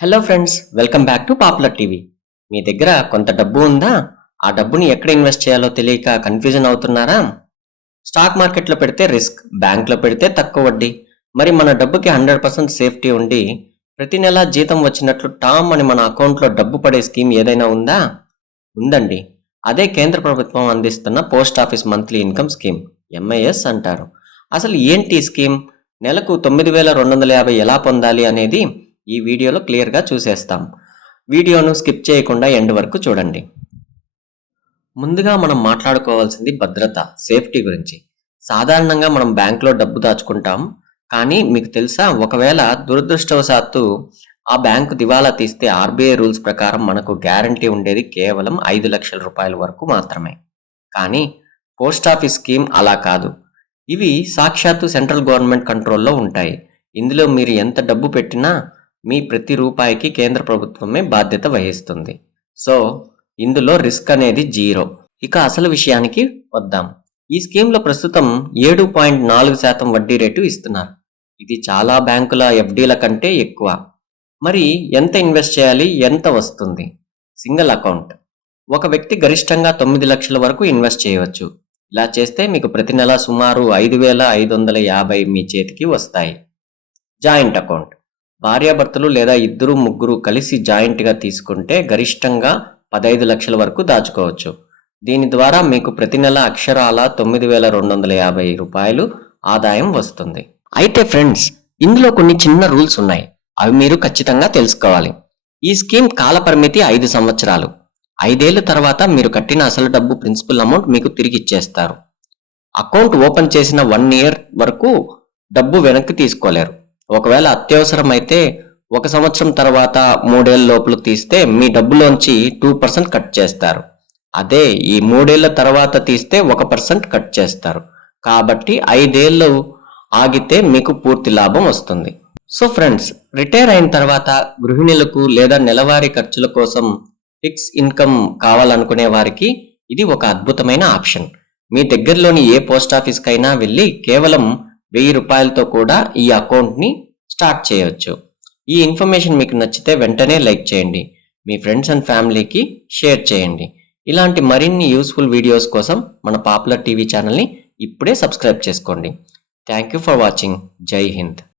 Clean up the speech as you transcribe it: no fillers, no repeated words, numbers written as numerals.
Hello friends, welcome back to popular TV. మీ దగ్గర కొంత డబ్బు ఉందా? ఆ డబ్బుని ఎక్కడ ఇన్వెస్ట్ చేయాలో తెలియక కన్ఫ్యూజన్ అవుతున్నారా? స్టాక్ మార్కెట్లో పెడితే రిస్క్, బ్యాంక్లో పెడితే తక్కువ వడ్డీ. మరి మన డబ్బుకి 100% సేఫ్టీ ఉండి ప్రతి నెల జీతం వచ్చినట్లు టామ్ అని మన అకౌంట్లో డబ్బు పడే స్కీమ్ ఏదైనా ఉందా? ఉందండి. అదే కేంద్ర ప్రభుత్వం అందిస్తున్న post office monthly income scheme, MIS అంటారు. అసలు ఏంటి ఈ స్కీమ్? నెలకు 9,250 ఎలా పొందాలి అనేది ఈ వీడియోలో క్లియర్గా చూసేస్తాం. వీడియోను స్కిప్ చేయకుండా ఎండ్ వరకు చూడండి. ముందుగా మనం మాట్లాడుకోవాల్సింది భద్రత, సేఫ్టీ గురించి. సాధారణంగా మనం బ్యాంకులో డబ్బు దాచుకుంటాం. కానీ మీకు తెలుసా, ఒకవేళ దురదృష్టవశాత్తు ఆ బ్యాంకు దివాలా తీస్తే ఆర్బీఐ రూల్స్ ప్రకారం మనకు గ్యారంటీ ఉండేది కేవలం 5 లక్షల రూపాయల వరకు మాత్రమే. కానీ పోస్ట్ ఆఫీస్ స్కీమ్ అలా కాదు. ఇవి సాక్షాత్తు సెంట్రల్ గవర్నమెంట్ కంట్రోల్లో ఉంటాయి. ఇందులో మీరు ఎంత డబ్బు పెట్టినా మీ ప్రతి రూపాయికి కేంద్ర ప్రభుత్వమే బాధ్యత వహిస్తుంది. సో ఇందులో రిస్క్ అనేది జీరో. ఇక అసలు విషయానికి వద్దాం. ఈ స్కీమ్లో ప్రస్తుతం 7.4% వడ్డీ రేటు ఇస్తున్నారు. ఇది చాలా బ్యాంకుల ఎఫ్డీల కంటే ఎక్కువ. మరి ఎంత ఇన్వెస్ట్ చేయాలి, ఎంత వస్తుంది? Single account. ఒక వ్యక్తి గరిష్టంగా 9 లక్షల వరకు ఇన్వెస్ట్ చేయవచ్చు. ఇలా చేస్తే మీకు ప్రతి నెల సుమారు 5,550 మీ చేతికి వస్తాయి. Joint account. భార్యాభర్తలు లేదా ఇద్దరు ముగ్గురు కలిసి జాయింట్గా తీసుకుంటే గరిష్టంగా 15 లక్షల వరకు దాచుకోవచ్చు. దీని ద్వారా మీకు ప్రతి నెల అక్షరాల 9,250 రూపాయలు ఆదాయం వస్తుంది. అయితే ఫ్రెండ్స్, ఇందులో కొన్ని చిన్న రూల్స్ ఉన్నాయి. అవి మీరు ఖచ్చితంగా తెలుసుకోవాలి. ఈ స్కీమ్ కాలపరిమితి 5 సంవత్సరాలు. 5 ఏళ్ల తర్వాత మీరు కట్టిన అసలు డబ్బు, ప్రిన్సిపల్ అమౌంట్ మీకు తిరిగి ఇచ్చేస్తారు. అకౌంట్ ఓపెన్ చేసిన 1 ఇయర్ వరకు డబ్బు వెనక్కి తీసుకోలేరు. ఒకవేళ అత్యవసరం అయితే 1 సంవత్సరం తర్వాత 3 ఏళ్ల లోపల తీస్తే మీ డబ్బులోంచి 2% కట్ చేస్తారు. అదే ఈ 3 ఏళ్ల తర్వాత తీస్తే 1% కట్ చేస్తారు. కాబట్టి 5 ఏళ్లు ఆగితే మీకు పూర్తి లాభం వస్తుంది. సో ఫ్రెండ్స్, రిటైర్ అయిన తర్వాత గృహిణులకు లేదా నెలవారీ ఖర్చుల కోసం ఫిక్స్ ఇన్కమ్ కావాలనుకునే వారికి ఇది ఒక అద్భుతమైన ఆప్షన్. మీ దగ్గరలోని ఏ పోస్ట్ ఆఫీస్కైనా వెళ్ళి కేవలం 1000 రూపాయలతో కూడా ఈ అకౌంట్ని స్టార్ట్ చేయవచ్చు. ఈ ఇన్ఫర్మేషన్ మీకు నచ్చితే వెంటనే లైక్ చేయండి. మీ ఫ్రెండ్స్ అండ్ ఫ్యామిలీకి షేర్ చేయండి. ఇలాంటి మరిన్ని యూస్ఫుల్ వీడియోస్ కోసం మన పాపులర్ టీవీ ఛానల్ని ఇప్పుడే సబ్స్క్రైబ్ చేసుకోండి. Thank you for watching. జై హింద్.